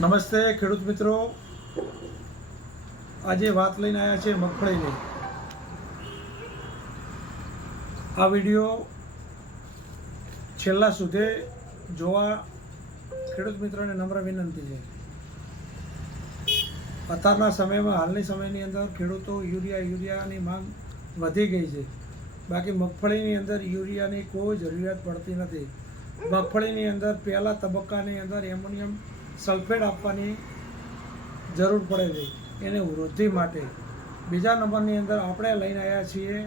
નમસ્તે ખેડૂત મિત્રો, આજે વાત લઈને આવ્યા છે મગફળીની. આ વિડીયો છેલ્લા સુધી જોવા ખેડૂત મિત્રોને નમ્ર વિનંતી છે. અત્યારના સમયમાં, હાલની સમયની અંદર ખેડૂતો યુરિયાની માંગ વધી ગઈ છે. બાકી મગફળીની અંદર યુરિયાની કોઈ જરૂરિયાત પડતી નથી. મગફળીની અંદર પહેલા તબક્કાની અંદર એમોનિયમ સલ્ફેટ આપવાની જરૂર પડે છે એને વૃદ્ધિ માટે. બીજા નંબરની અંદર આપણે લઈને આવ્યા છીએ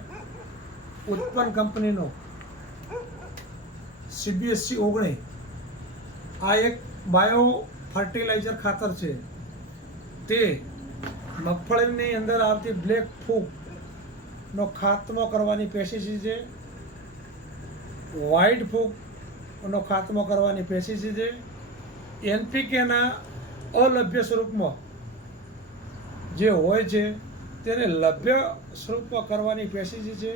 ઉત્પન્ન કંપનીનો CBSC 19. આ એક બાયો ફર્ટિલાઇઝર ખાતર છે. તે મગફળીની અંદર આવતી બ્લેક ફૂગનો ખાત્મો કરવાની પેસ્ટિસાઇડ છે. વ્હાઇટ ફૂગનો ખાત્મો કરવાની પેસ્ટિસાઇડ છે. NPKના અલભ્ય સ્વરૂપમાં જે હોય છે તેને લભ્ય સ્વરૂપમાં કરવાની પેસ્ટિસાઇડ છે.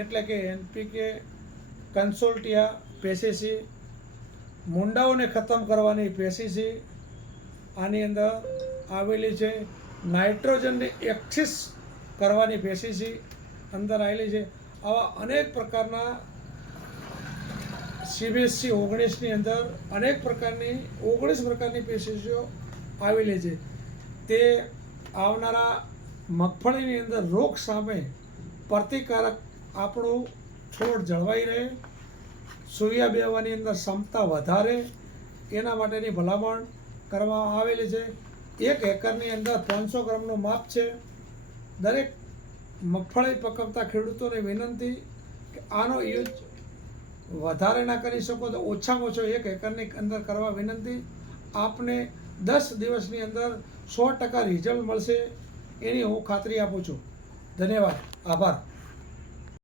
એટલે કે NPK કન્સોલ્ટિયા પેસ્ટિસાઇડ, મૂંડાઓને ખતમ કરવાની પેસ્ટિસાઇડ આની અંદર આવેલી છે. નાઇટ્રોજનને એક્સિસ કરવાની પેસ્ટિસાઇડ અંદર આવેલી છે. આવા અનેક પ્રકારના CBSC 19ની અંદર અનેક પ્રકારની 19 પ્રકારની પેસ્ટિસાઇડો આવેલી છે. તે આવનારા મગફળીની અંદર રોગ સામે પ્રતિકારક આપણું છોડ જળવાઈ રહે, સૂર્યા બેવાની અંદર ક્ષમતા વધારે, એના માટેની ભલામણ કરવામાં આવેલી છે. 1 એકરની અંદર 500 ગ્રામનું માપ છે. દરેક મગફળી પકવતા ખેડૂતોને વિનંતી કે આનો યુઝ વધારે ના કરી શકો તો ઓછામાં ઓછો 1 એકરની અંદર કરવા વિનંતી. આપને 10 દિવસની અંદર 100% રિઝલ્ટ મળશે એની હું ખાતરી આપું છું. ધન્યવાદ, આભાર.